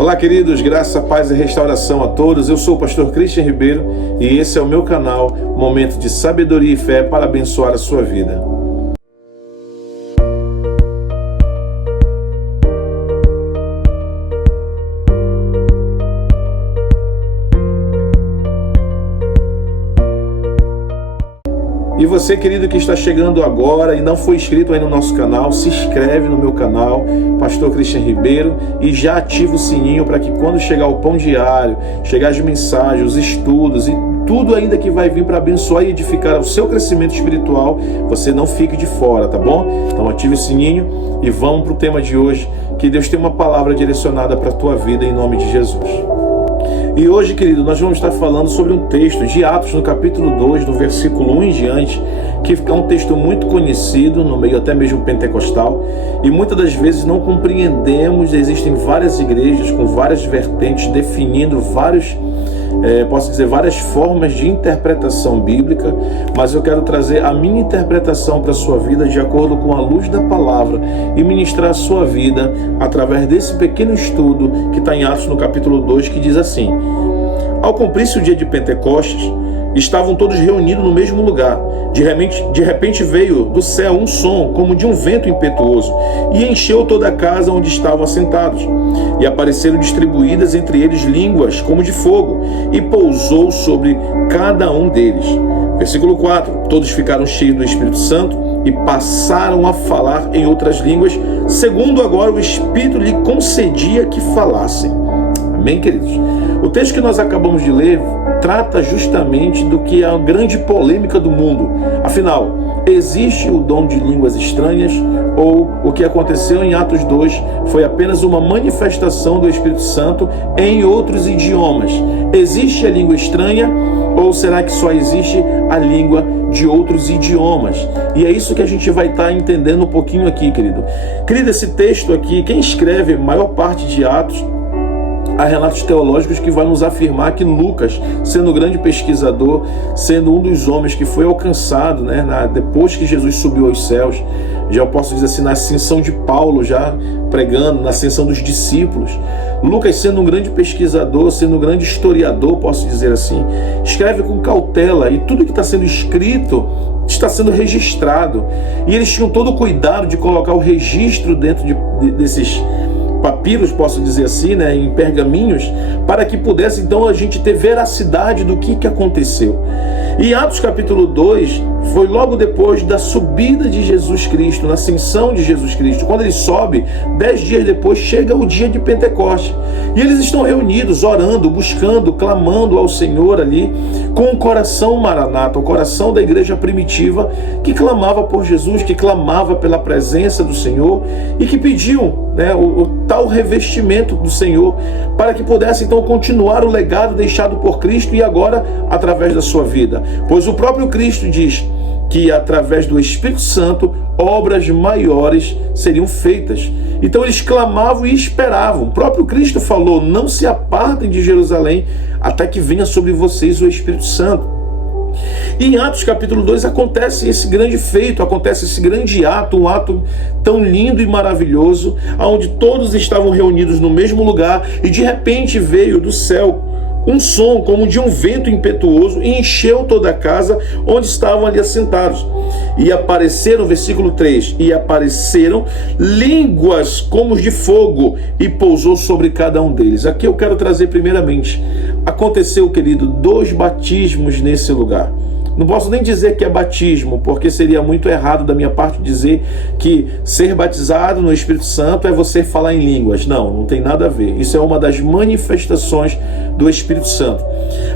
Olá, queridos, graça, paz e restauração a todos. Eu sou o pastor Christian Ribeiro e esse é o meu canal, Momento de Sabedoria e Fé para abençoar a sua vida. E você, querido, que está chegando agora e não foi inscrito aí no nosso canal, se inscreve no meu canal, Pastor Christian Ribeiro, e já ativa o sininho para que quando chegar o pão diário, chegar as mensagens, os estudos e tudo ainda que vai vir para abençoar e edificar o seu crescimento espiritual, você não fique de fora, tá bom? Então ative o sininho e vamos para o tema de hoje, que Deus tem uma palavra direcionada para a tua vida em nome de Jesus. E hoje, querido, nós vamos estar falando sobre um texto de Atos, no capítulo 2, no versículo 1 em diante, que é um texto muito conhecido, no meio até mesmo pentecostal, e muitas das vezes não compreendemos. Existem várias igrejas com várias vertentes, definindo várias formas de interpretação bíblica, mas eu quero trazer a minha interpretação para a sua vida de acordo com a luz da palavra e ministrar a sua vida através desse pequeno estudo que está em Atos no capítulo 2, que diz assim: ao cumprir-se o dia de Pentecostes, estavam todos reunidos no mesmo lugar. De repente veio do céu um som como de um vento impetuoso e encheu toda a casa onde estavam assentados. E apareceram distribuídas entre eles línguas como de fogo e pousou sobre cada um deles. Versículo 4. Todos ficaram cheios do Espírito Santo e passaram a falar em outras línguas, segundo agora o Espírito lhe concedia que falassem. Amém, queridos? O texto que nós acabamos de ler trata justamente do que é a grande polêmica do mundo. Afinal, existe o dom de línguas estranhas ou o que aconteceu em Atos 2 foi apenas uma manifestação do Espírito Santo em outros idiomas? Existe a língua estranha ou será que só existe a língua de outros idiomas? E é isso que a gente vai estar entendendo um pouquinho aqui, querido. Querido, esse texto aqui, quem escreve a maior parte de Atos, há relatos teológicos que vão nos afirmar que Lucas, sendo um grande pesquisador, sendo um dos homens que foi alcançado, depois que Jesus subiu aos céus, já eu posso dizer assim, na ascensão de Paulo, já pregando, na ascensão dos discípulos, Lucas, sendo um grande pesquisador, sendo um grande historiador, posso dizer assim, escreve com cautela, e tudo que está sendo escrito está sendo registrado, e eles tinham todo o cuidado de colocar o registro dentro desses papiros, posso dizer assim, em pergaminhos, para que pudesse então a gente ter veracidade do que aconteceu. E Atos capítulo 2 foi logo depois da subida de Jesus Cristo, na ascensão de Jesus Cristo. Quando ele sobe, 10 dias depois chega o dia de Pentecostes. E eles estão reunidos, orando, buscando, clamando ao Senhor ali, com o coração maranata, o coração da igreja primitiva, que clamava por Jesus, que clamava pela presença do Senhor e que pediam o tal revestimento do Senhor, para que pudesse então continuar o legado deixado por Cristo e agora através da sua vida. Pois o próprio Cristo diz que através do Espírito Santo obras maiores seriam feitas. Então eles clamavam e esperavam. O próprio Cristo falou: não se apartem de Jerusalém até que venha sobre vocês o Espírito Santo. E em Atos capítulo 2 acontece esse grande feito, acontece esse grande ato, um ato tão lindo e maravilhoso, onde todos estavam reunidos no mesmo lugar e de repente veio do céu um som como de um vento impetuoso e encheu toda a casa onde estavam ali assentados. E apareceram, versículo 3, e apareceram línguas como de fogo e pousou sobre cada um deles. Aqui eu quero trazer primeiramente, aconteceu, querido, 2 batismos nesse lugar. Não posso nem dizer que é batismo, porque seria muito errado da minha parte dizer que ser batizado no Espírito Santo é você falar em línguas. Não tem nada a ver. Isso é uma das manifestações do Espírito Santo.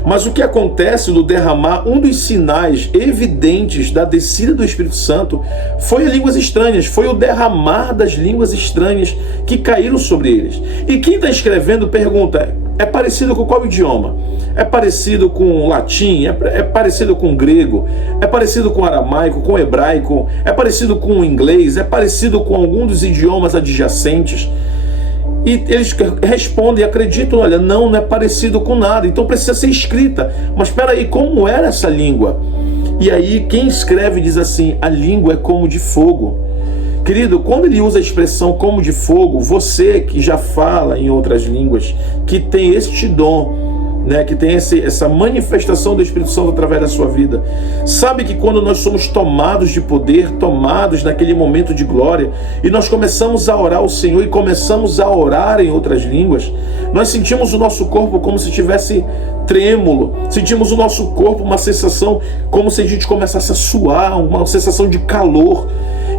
Mas o que acontece no derramar, um dos sinais evidentes da descida do Espírito Santo foi línguas estranhas, foi o derramar das línguas estranhas que caíram sobre eles. E quem está escrevendo pergunta: é parecido com qual idioma? É parecido com latim? É parecido com grego? É parecido com aramaico, com hebraico? É parecido com inglês? É parecido com algum dos idiomas adjacentes? E eles respondem, acreditam, olha, não é parecido com nada, então precisa ser escrita. Mas espera aí, como era essa língua? E aí quem escreve diz assim: a língua é como de fogo. Querido, quando ele usa a expressão como de fogo, você que já fala em outras línguas, que tem este dom, né, que tem essa manifestação do Espírito Santo através da sua vida, sabe que quando nós somos tomados de poder, tomados naquele momento de glória, e nós começamos a orar ao Senhor e começamos a orar em outras línguas, nós sentimos o nosso corpo como se estivesse trêmulo, sentimos o nosso corpo uma sensação como se a gente começasse a suar, uma sensação de calor.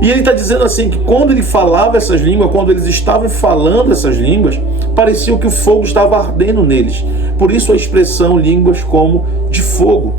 E ele está dizendo assim, que quando ele falava essas línguas, quando eles estavam falando essas línguas, parecia que o fogo estava ardendo neles. Por isso a expressão línguas como de fogo.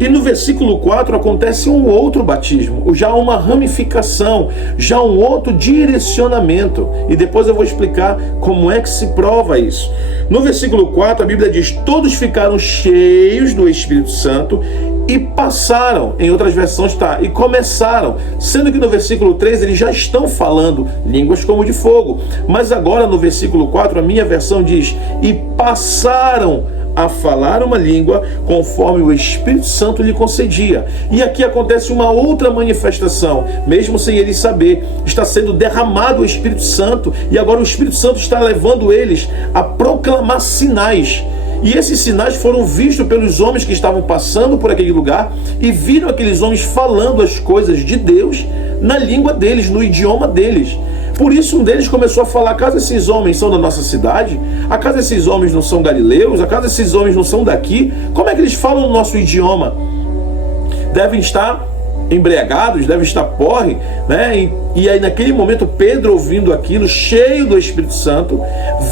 E no versículo 4 acontece um outro batismo, já uma ramificação, já um outro direcionamento. E depois eu vou explicar como é que se prova isso. No versículo 4 a Bíblia diz: todos ficaram cheios do Espírito Santo e passaram, em outras versões está, e começaram, sendo que no versículo 3 eles já estão falando línguas como de fogo, mas agora no versículo 4 a minha versão diz: e passaram a falar uma língua conforme o Espírito Santo lhe concedia. E aqui acontece uma outra manifestação, mesmo sem eles saber, está sendo derramado o Espírito Santo, e agora o Espírito Santo está levando eles a proclamar sinais. E esses sinais foram vistos pelos homens que estavam passando por aquele lugar e viram aqueles homens falando as coisas de Deus na língua deles, no idioma deles. Por isso um deles começou a falar: acaso esses homens são da nossa cidade? Acaso esses homens não são galileus? Acaso esses homens não são daqui? Como é que eles falam o nosso idioma? Devem estar embriagados, devem estar porre, né? E aí naquele momento Pedro, ouvindo aquilo, cheio do Espírito Santo,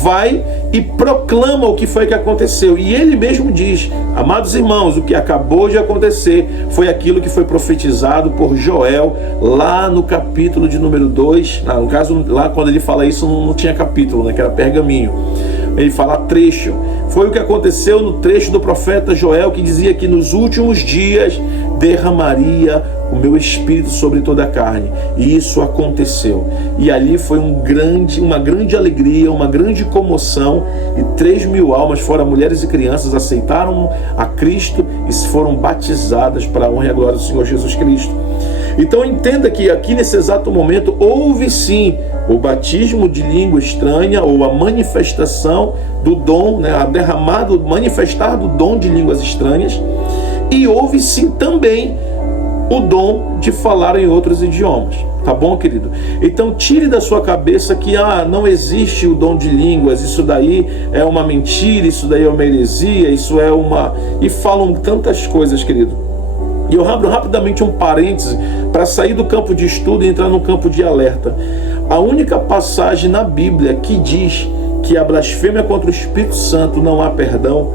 vai e proclama o que foi que aconteceu. E ele mesmo diz: amados irmãos, o que acabou de acontecer foi aquilo que foi profetizado por Joel lá no capítulo de número 2. No caso, lá quando ele fala isso não tinha capítulo, né, que era pergaminho. Ele fala trecho. Foi o que aconteceu no trecho do profeta Joel, que dizia que nos últimos dias derramaria o meu espírito sobre toda a carne. E isso aconteceu. E ali foi uma grande alegria, uma grande comoção. E 3.000 almas, fora mulheres e crianças, aceitaram a Cristo e foram batizadas para a honra e a glória do Senhor Jesus Cristo. Então entenda que aqui nesse exato momento houve sim o batismo de língua estranha, ou a manifestação do dom, né, manifestar do dom de línguas estranhas, e houve sim também o dom de falar em outros idiomas. Tá bom, querido? Então tire da sua cabeça que não existe o dom de línguas, isso daí é uma mentira, isso daí é uma heresia, isso é uma... E falam tantas coisas, querido. E eu abro rapidamente um parêntese para sair do campo de estudo e entrar no campo de alerta. A única passagem na Bíblia que diz que a blasfêmia contra o Espírito Santo não há perdão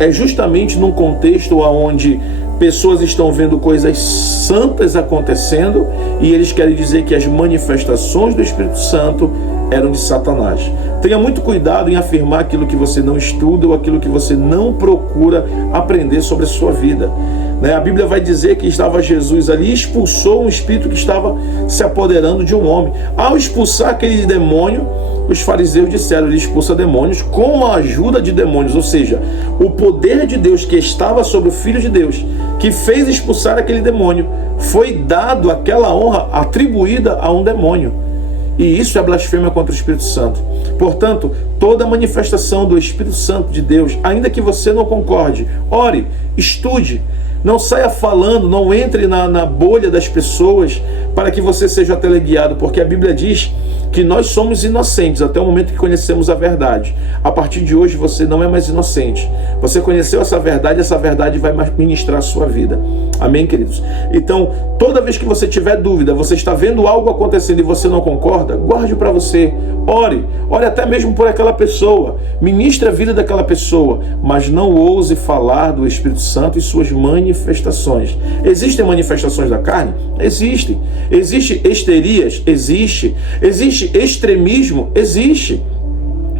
é justamente num contexto onde pessoas estão vendo coisas santas acontecendo e eles querem dizer que as manifestações do Espírito Santo eram de Satanás. Tenha muito cuidado em afirmar aquilo que você não estuda ou aquilo que você não procura aprender sobre a sua vida. A Bíblia vai dizer que estava Jesus ali e expulsou um espírito que estava se apoderando de um homem. Ao expulsar aquele demônio, os fariseus disseram: ele expulsa demônios com a ajuda de demônios. Ou seja, o poder de Deus que estava sobre o Filho de Deus, que fez expulsar aquele demônio, foi dado aquela honra atribuída a um demônio. E isso é blasfêmia contra o Espírito Santo. Portanto, toda manifestação do Espírito Santo de Deus, ainda que você não concorde, ore, estude. Não saia falando, não entre na bolha das pessoas para que você seja teleguiado, porque a Bíblia diz que nós somos inocentes até o momento que conhecemos a verdade. A partir de hoje você não é mais inocente. Você conheceu essa verdade vai ministrar a sua vida. Amém, queridos? Então, toda vez que você tiver dúvida, você está vendo algo acontecendo e você não concorda, guarde para você. Ore até mesmo por aquela pessoa. Ministre a vida daquela pessoa, mas não ouse falar do Espírito Santo e suas manifestações. Existem manifestações da carne? Existem. Existe histerias? Existe. Existe extremismo? Existe.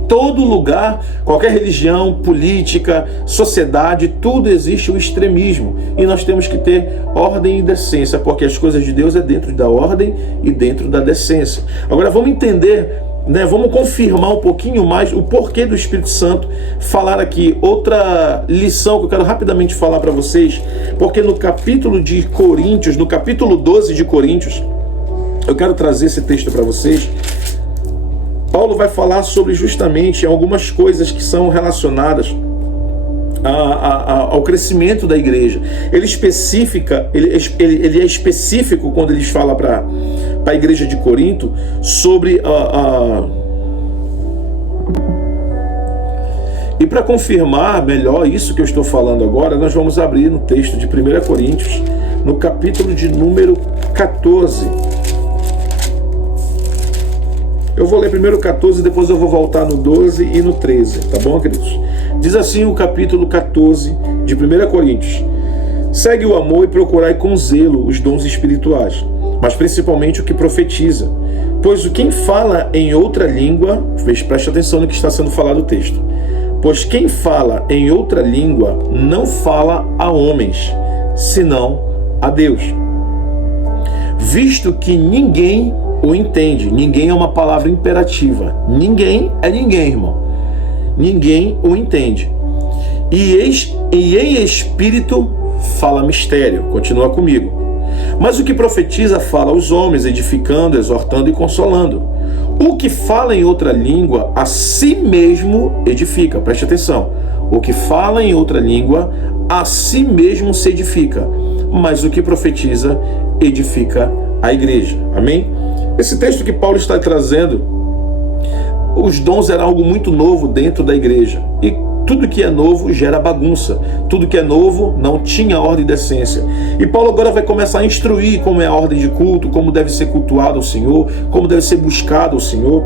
Todo lugar, qualquer religião, política, sociedade, tudo existe o extremismo. E nós temos que ter ordem e decência, porque as coisas de Deus é dentro da ordem e dentro da decência. Agora vamos entender, vamos confirmar um pouquinho mais o porquê do Espírito Santo falar aqui. Outra lição que eu quero rapidamente falar para vocês, porque no capítulo de Coríntios, no capítulo 12 de Coríntios, eu quero trazer esse texto para vocês. Paulo vai falar sobre justamente algumas coisas que são relacionadas ao crescimento da igreja. Ele é específico quando ele fala para a igreja de Corinto sobre E para confirmar melhor isso que eu estou falando agora, nós vamos abrir no texto de 1 Coríntios, no capítulo de número 14. Eu vou ler primeiro o 14, depois eu vou voltar no 12 e no 13, tá bom, queridos? Diz assim o capítulo 14 de 1 Coríntios: segue o amor e procurai com zelo os dons espirituais, mas principalmente o que profetiza. Pois quem fala em outra língua, preste atenção no que está sendo falado o texto. Pois quem fala em outra língua não fala a homens, senão a Deus, visto que ninguém o entende. Ninguém é uma palavra imperativa. Ninguém é ninguém, irmão. Ninguém o entende. E em espírito fala mistério. Continua comigo. Mas o que profetiza fala aos homens, edificando, exortando e consolando. O que fala em outra língua, a si mesmo edifica. Preste atenção. O que fala em outra língua, a si mesmo se edifica. Mas o que profetiza, edifica a igreja. Amém? Esse texto que Paulo está trazendo, os dons eram algo muito novo dentro da igreja. E tudo que é novo gera bagunça. Tudo que é novo não tinha ordem e decência. E Paulo agora vai começar a instruir como é a ordem de culto, como deve ser cultuado ao Senhor, como deve ser buscado ao Senhor.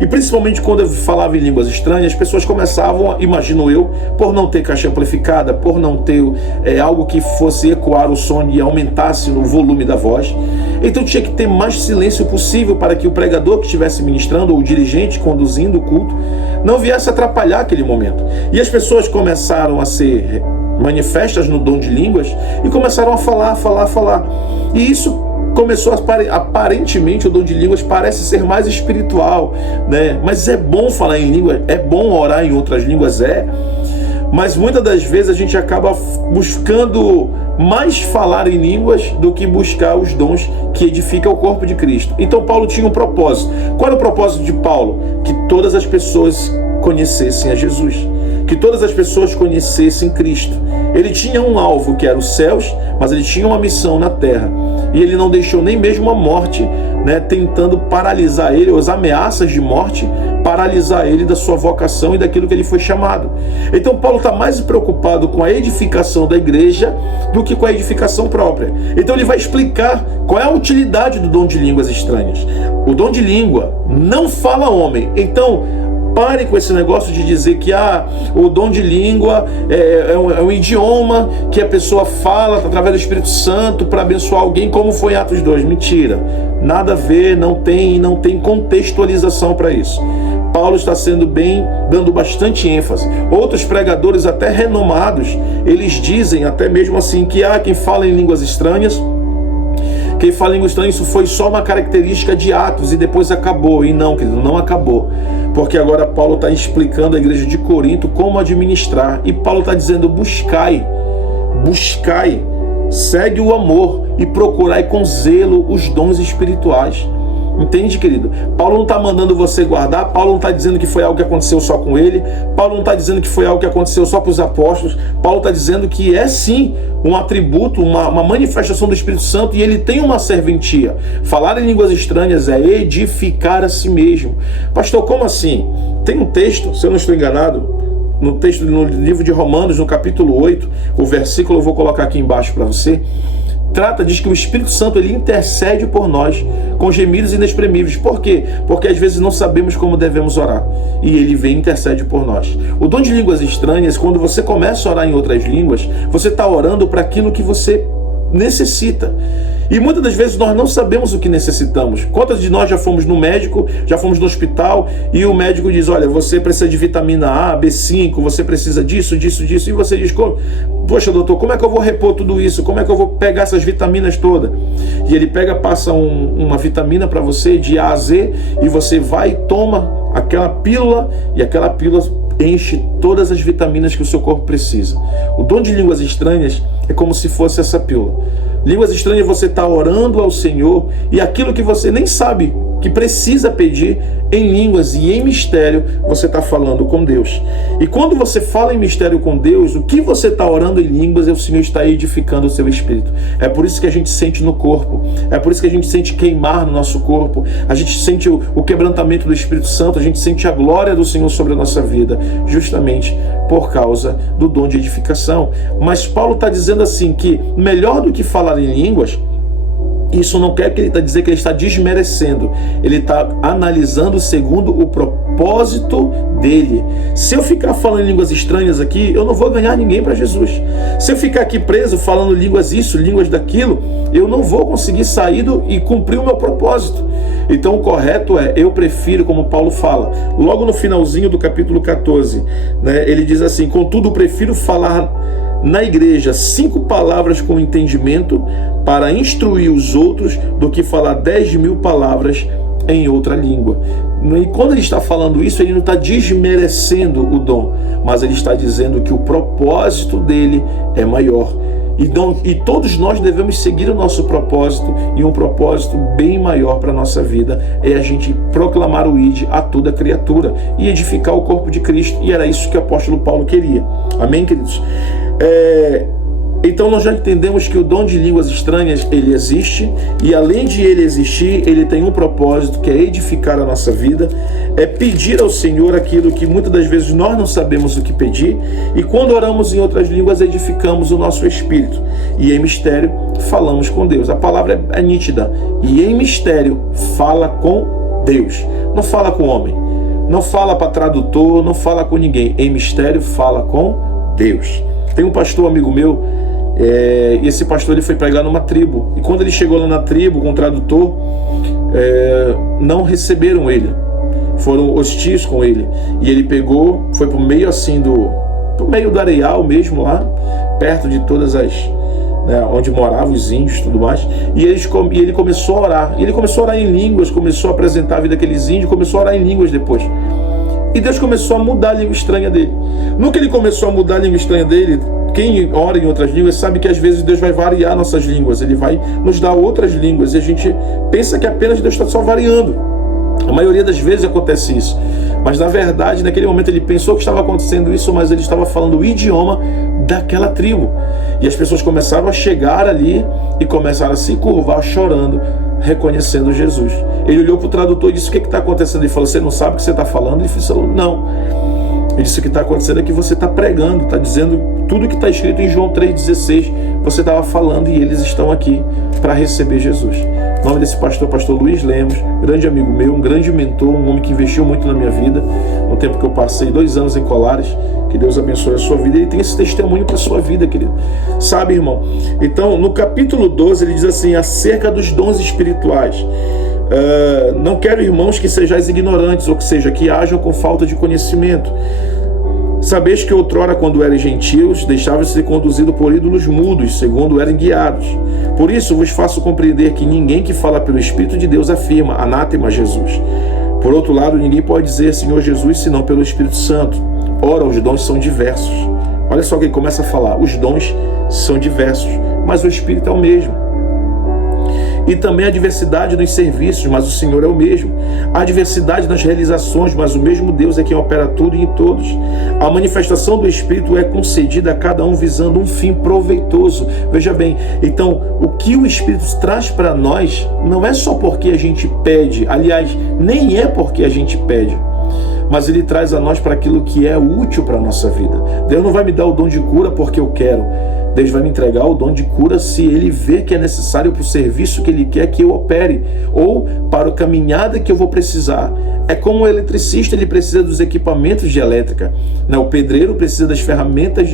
E principalmente quando eu falava em línguas estranhas, as pessoas começavam, imagino eu, por não ter caixa amplificada, por não ter algo que fosse ecoar o som e aumentasse o volume da voz. Então tinha que ter mais silêncio possível para que o pregador que estivesse ministrando, ou o dirigente conduzindo o culto, não viesse atrapalhar aquele momento. E as pessoas começaram a ser manifestas no dom de línguas e começaram a falar. E isso começou aparentemente, o dom de línguas parece ser mais espiritual, né? Mas é bom falar em língua, é bom orar em outras línguas, mas muitas das vezes a gente acaba buscando mais falar em línguas do que buscar os dons que edificam o corpo de Cristo. Então Paulo tinha um propósito. Qual era o propósito de Paulo? Que todas as pessoas conhecessem a Jesus, que todas as pessoas conhecessem Cristo. Ele tinha um alvo que era os céus, mas ele tinha uma missão na terra. E ele não deixou nem mesmo a morte, tentando paralisar ele, ou as ameaças de morte, paralisar ele da sua vocação e daquilo que ele foi chamado. Então Paulo está mais preocupado com a edificação da igreja do que com a edificação própria. Então ele vai explicar qual é a utilidade do dom de línguas estranhas. O dom de língua não fala homem. Então pare com esse negócio de dizer que o dom de língua é um idioma que a pessoa fala através do Espírito Santo para abençoar alguém, como foi em Atos 2. Mentira, nada a ver, não tem contextualização para isso. Paulo está dando bastante ênfase. Outros pregadores até renomados, eles dizem até mesmo assim que quem fala em línguas estranhas, isso foi só uma característica de Atos e depois acabou. E não, querido, não acabou. Porque agora Paulo está explicando à igreja de Corinto como administrar. E Paulo está dizendo: buscai, segue o amor e procurai com zelo os dons espirituais. Entende, querido? Paulo não está mandando você guardar. Paulo não está dizendo que foi algo que aconteceu só com ele. Paulo não está dizendo que foi algo que aconteceu só para os apóstolos. Paulo está dizendo que é sim um atributo, uma manifestação do Espírito Santo, e ele tem uma serventia. Falar em línguas estranhas é edificar a si mesmo. Pastor, como assim? Tem um texto, se eu não estou enganado, no livro de Romanos, no capítulo 8, o versículo eu vou colocar aqui embaixo para você. Diz que o Espírito Santo ele intercede por nós com gemidos inexprimíveis. Por quê? Porque às vezes não sabemos como devemos orar, e ele vem e intercede por nós. O dom de línguas estranhas, quando você começa a orar em outras línguas, você está orando para aquilo que você necessita. E muitas das vezes nós não sabemos o que necessitamos. Quantas de nós já fomos no médico, já fomos no hospital, e o médico diz: olha, você precisa de vitamina A, B5, você precisa disso, e você diz: poxa, doutor, como é que eu vou repor tudo isso? Como é que eu vou pegar essas vitaminas todas? E ele passa uma vitamina para você de A a Z, e você vai e toma aquela pílula, e aquela pílula enche todas as vitaminas que o seu corpo precisa. O dom de línguas estranhas é como se fosse essa pílula. Línguas estranhas, você está orando ao Senhor e aquilo que você nem sabe que precisa pedir em línguas e em mistério, você está falando com Deus. E quando você fala em mistério com Deus, o que você está orando em línguas, o Senhor está edificando o seu espírito. É por isso que a gente sente no corpo, é por isso que a gente sente queimar no nosso corpo, a gente sente o quebrantamento do Espírito Santo, a gente sente a glória do Senhor sobre a nossa vida, justamente por causa do dom de edificação. Mas Paulo está dizendo assim que melhor do que falar em línguas, isso não quer que ele está dizendo que ele está desmerecendo. Ele está analisando segundo o propósito dele. Se eu ficar falando em línguas estranhas aqui, eu não vou ganhar ninguém para Jesus. Se eu ficar aqui preso falando línguas isso, línguas daquilo, eu não vou conseguir sair e cumprir o meu propósito. Então o correto é, eu prefiro, como Paulo fala, logo no finalzinho do capítulo 14, né, ele diz assim: contudo, prefiro falar na igreja 5 palavras com entendimento para instruir os outros do que falar 10.000 palavras em outra língua. E quando ele está falando isso, ele não está desmerecendo o dom, mas ele está dizendo que o propósito dele é maior. E todos nós devemos seguir o nosso propósito, e um propósito bem maior para a nossa vida é a gente proclamar o ID a toda criatura e edificar o corpo de Cristo, e era isso que o apóstolo Paulo queria. Amém, queridos? Então nós já entendemos que o dom de línguas estranhas, ele existe, e além de ele existir, ele tem um propósito, que é edificar a nossa vida, é pedir ao Senhor aquilo que muitas das vezes nós não sabemos o que pedir, e quando oramos em outras línguas, edificamos o nosso espírito, e em mistério falamos com Deus. A palavra é nítida, e em mistério fala com Deus, não fala com o homem, não fala para tradutor, não fala com ninguém, em mistério fala com Deus. Tem um pastor amigo meu, e esse pastor ele foi pregar numa tribo, e quando ele chegou lá na tribo com o tradutor, não receberam ele, foram hostis com ele, e ele pegou, foi pro meio assim pro meio do areial mesmo, lá perto de todas as, né, onde moravam os índios e tudo mais, e ele começou a orar, e ele começou a orar em línguas, começou a apresentar a vida daqueles índios, começou a orar em línguas depois. E Deus começou a mudar a língua estranha dele. No que ele começou a mudar a língua estranha dele, quem ora em outras línguas sabe que às vezes Deus vai variar nossas línguas, ele vai nos dar outras línguas, e a gente pensa que apenas Deus está só variando. A maioria das vezes acontece isso, mas na verdade naquele momento ele pensou que estava acontecendo isso, mas ele estava falando o idioma daquela tribo, e as pessoas começaram a chegar ali e começaram a se curvar chorando, reconhecendo Jesus. Ele olhou para o tradutor e disse: o que está acontecendo? Ele falou: você não sabe o que você está falando? Ele falou: não. Ele disse: o que está acontecendo é que você está pregando, está dizendo tudo que está escrito em João 3,16, você estava falando, e eles estão aqui para receber Jesus. O nome desse pastor, pastor Luiz Lemos, grande amigo meu, um grande mentor, um homem que investiu muito na minha vida, no tempo que eu passei 2 anos em Colares. Que Deus abençoe a sua vida. Ele tem esse testemunho para a sua vida, querido. Sabe, irmão? Então, no capítulo 12, ele diz assim, acerca dos dons espirituais: não quero, irmãos, que sejais ignorantes, ou seja, que hajam com falta de conhecimento. Sabeis que outrora, quando eram gentios, deixavam-se ser conduzidos por ídolos mudos, segundo eram guiados. Por isso vos faço compreender que ninguém que fala pelo Espírito de Deus afirma anátema Jesus. Por outro lado, ninguém pode dizer Senhor Jesus senão pelo Espírito Santo. Ora, os dons são diversos. Olha só que ele começa a falar, os dons são diversos, mas o Espírito é o mesmo. E também a diversidade dos serviços, mas o Senhor é o mesmo. A diversidade nas realizações, mas o mesmo Deus é quem opera tudo e em todos. A manifestação do Espírito é concedida a cada um visando um fim proveitoso. Veja bem, então, o que o Espírito traz para nós não é só porque a gente pede, aliás, nem é porque a gente pede, mas ele traz a nós para aquilo que é útil para a nossa vida. Deus não vai me dar o dom de cura porque eu quero. Deus vai me entregar o dom de cura se Ele ver que é necessário para o serviço que Ele quer que eu opere, ou para a caminhada que eu vou precisar. É como o eletricista, ele precisa dos equipamentos de elétrica, né? O pedreiro precisa das ferramentas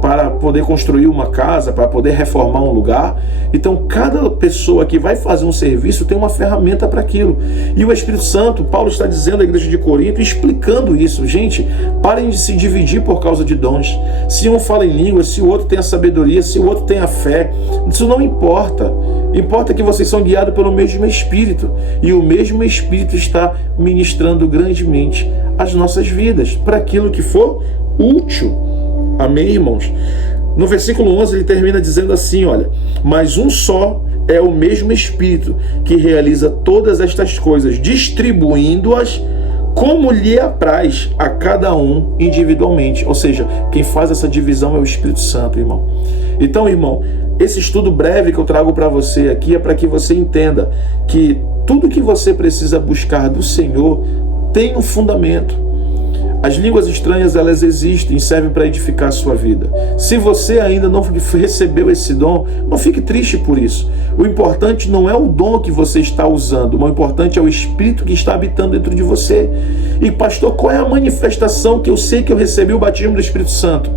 para poder construir uma casa, para poder reformar um lugar. Então, cada pessoa que vai fazer um serviço tem uma ferramenta para aquilo. E o Espírito Santo, Paulo está dizendo à igreja de Corinto, explicando isso. Gente, parem de se dividir por causa de dons. Se um fala em línguas, se o outro tem a sabedoria sabedoria, se o outro tem a fé. Isso não importa. Importa que vocês são guiados pelo mesmo Espírito. E o mesmo Espírito está ministrando grandemente as nossas vidas, para aquilo que for útil. Amém, irmãos? No versículo 11 ele termina dizendo assim, olha: mas um só é o mesmo Espírito que realiza todas estas coisas, distribuindo-as como lhe apraz a cada um individualmente. Ou seja, quem faz essa divisão é o Espírito Santo, irmão. Então, irmão, esse estudo breve que eu trago para você aqui é para que você entenda que tudo que você precisa buscar do Senhor tem um fundamento. As línguas estranhas, elas existem e servem para edificar a sua vida. Se você ainda não recebeu esse dom, não fique triste por isso. O importante não é o dom que você está usando, o importante é o Espírito que está habitando dentro de você. E pastor, qual é a manifestação que eu sei que eu recebi o batismo do Espírito Santo?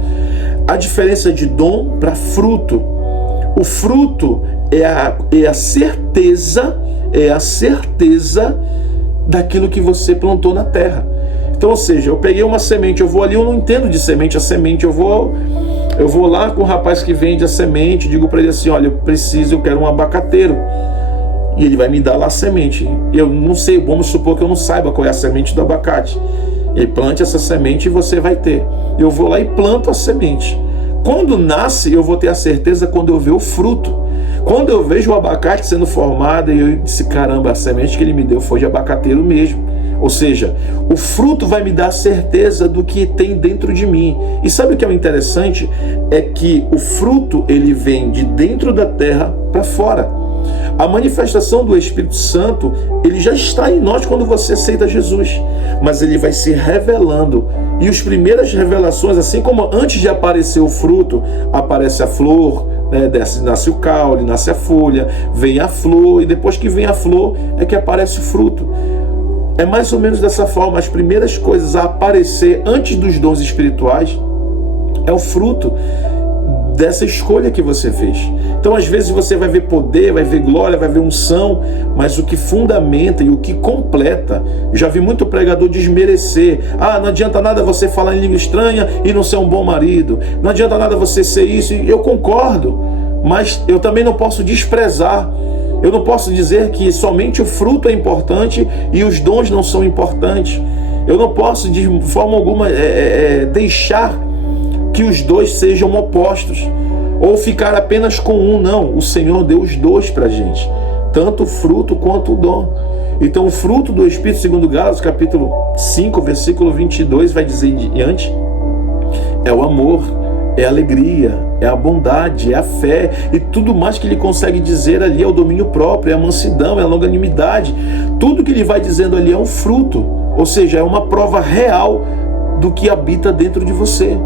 A diferença de dom para fruto. O fruto é a certeza daquilo que você plantou na terra. Então, ou seja, eu peguei uma semente, eu vou ali, eu não entendo de semente a semente, eu vou lá com o rapaz que vende a semente, digo para ele assim, olha, eu quero um abacateiro. E ele vai me dar lá a semente. Eu não sei, vamos supor que eu não saiba qual é a semente do abacate. Ele plante essa semente e você vai ter. Eu vou lá e planto a semente. Quando nasce, eu vou ter a certeza quando eu ver o fruto. Quando eu vejo o abacate sendo formado, e eu disse, caramba, a semente que ele me deu foi de abacateiro mesmo. Ou seja, o fruto vai me dar certeza do que tem dentro de mim. E sabe o que é interessante? É que o fruto, ele vem de dentro da terra para fora. A manifestação do Espírito Santo, ele já está em nós quando você aceita Jesus. Mas ele vai se revelando. E as primeiras revelações, assim como antes de aparecer o fruto, aparece a flor, nasce o caule, nasce a folha, vem a flor, e depois que vem a flor é que aparece o fruto. É mais ou menos dessa forma. As primeiras coisas a aparecer antes dos dons espirituais é o fruto dessa escolha que você fez. Então, às vezes você vai ver poder, vai ver glória, vai ver unção, mas o que fundamenta e o que completa, já vi muito pregador desmerecer. Não adianta nada você falar em língua estranha e não ser um bom marido. Não adianta nada você ser isso. E eu concordo, mas eu também não posso desprezar. Eu não posso dizer que somente o fruto é importante e os dons não são importantes. Eu não posso, de forma alguma, deixar que os dois sejam opostos ou ficar apenas com um. Não, o Senhor deu os dois para a gente, tanto o fruto quanto o dom. Então, o fruto do Espírito, segundo Gálatas, capítulo 5, versículo 22, vai dizer em diante, é o amor, é a alegria, é a bondade, é a fé, e tudo mais que ele consegue dizer ali é o domínio próprio, é a mansidão, é a longanimidade. Tudo que ele vai dizendo ali é um fruto, ou seja, é uma prova real do que habita dentro de você.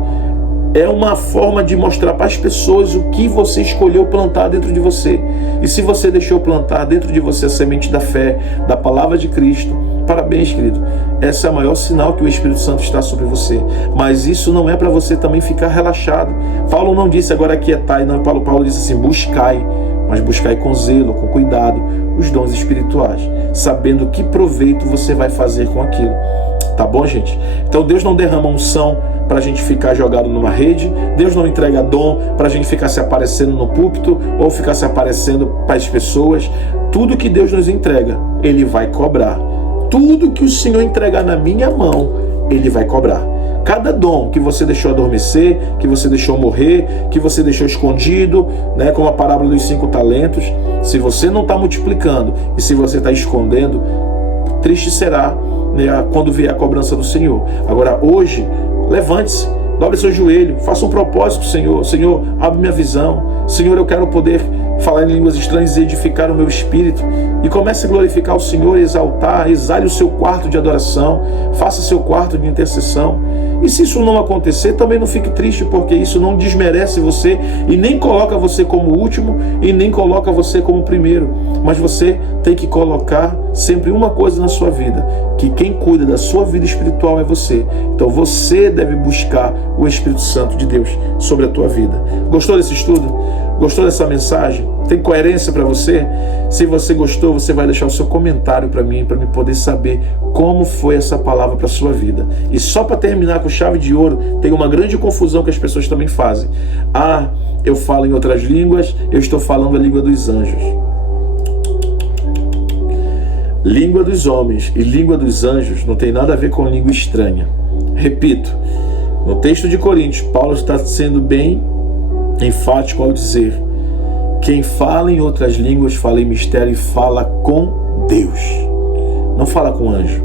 É uma forma de mostrar para as pessoas o que você escolheu plantar dentro de você. E se você deixou plantar dentro de você a semente da fé, da palavra de Cristo, parabéns, querido. Esse é o maior sinal que o Espírito Santo está sobre você. Mas isso não é para você também ficar relaxado. Paulo não disse agora aquietai, não. Paulo disse assim, buscai, mas buscai com zelo, com cuidado, os dons espirituais, sabendo que proveito você vai fazer com aquilo. Tá bom, gente? Então Deus não derrama unção para a gente ficar jogado numa rede. Deus não entrega dom para a gente ficar se aparecendo no púlpito ou ficar se aparecendo para as pessoas. Tudo que Deus nos entrega, Ele vai cobrar. Tudo que o Senhor entregar na minha mão, Ele vai cobrar. Cada dom que você deixou adormecer, que você deixou morrer, que você deixou escondido, como a parábola dos 5 talentos, se você não está multiplicando e se você está escondendo, triste será quando vier a cobrança do Senhor. Agora, hoje, levante-se, dobre seu joelho, faça um propósito, Senhor. Senhor, abre minha visão. Senhor, eu quero poder falar em línguas estranhas e edificar o meu espírito. E comece a glorificar o Senhor, exaltar, exale o seu quarto de adoração, faça seu quarto de intercessão. E se isso não acontecer, também não fique triste, porque isso não desmerece você e nem coloca você como último e nem coloca você como primeiro. Mas você tem que colocar sempre uma coisa na sua vida, que quem cuida da sua vida espiritual é você. Então você deve buscar o Espírito Santo de Deus sobre a tua vida. Gostou desse estudo? Gostou dessa mensagem? Tem coerência para você? Se você gostou, você vai deixar o seu comentário para mim poder saber como foi essa palavra para a sua vida. E só para terminar com chave de ouro, tem uma grande confusão que as pessoas também fazem. Ah, eu falo em outras línguas, eu estou falando a língua dos anjos. Língua dos homens e língua dos anjos não tem nada a ver com língua estranha. Repito, no texto de Coríntios, Paulo está sendo bem enfático ao dizer: quem fala em outras línguas fala em mistério e fala com Deus, não fala com anjo.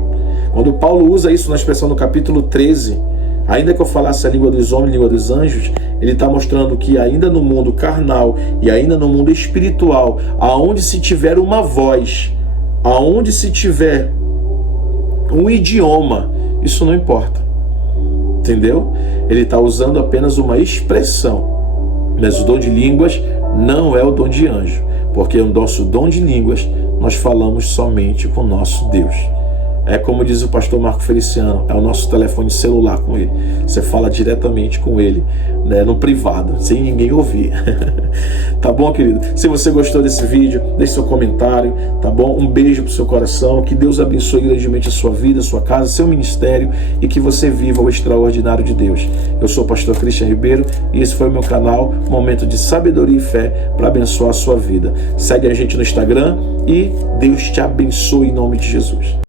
Quando Paulo usa isso na expressão no capítulo 13, ainda que eu falasse a língua dos homens e a língua dos anjos, ele está mostrando que ainda no mundo carnal e ainda no mundo espiritual, aonde se tiver uma voz, aonde se tiver um idioma, isso não importa. Entendeu? Ele está usando apenas uma expressão. Mas o dom de línguas não é o dom de anjo, porque o nosso dom de línguas nós falamos somente com o nosso Deus. É como diz o pastor Marco Feliciano, é o nosso telefone celular com ele. Você fala diretamente com ele, né, no privado, sem ninguém ouvir. Tá bom, querido? Se você gostou desse vídeo, deixe seu comentário, tá bom? Um beijo pro seu coração, que Deus abençoe grandemente a sua vida, a sua casa, seu ministério e que você viva o extraordinário de Deus. Eu sou o pastor Christian Ribeiro e esse foi o meu canal, Momento de Sabedoria e Fé para abençoar a sua vida. Segue a gente no Instagram e Deus te abençoe em nome de Jesus.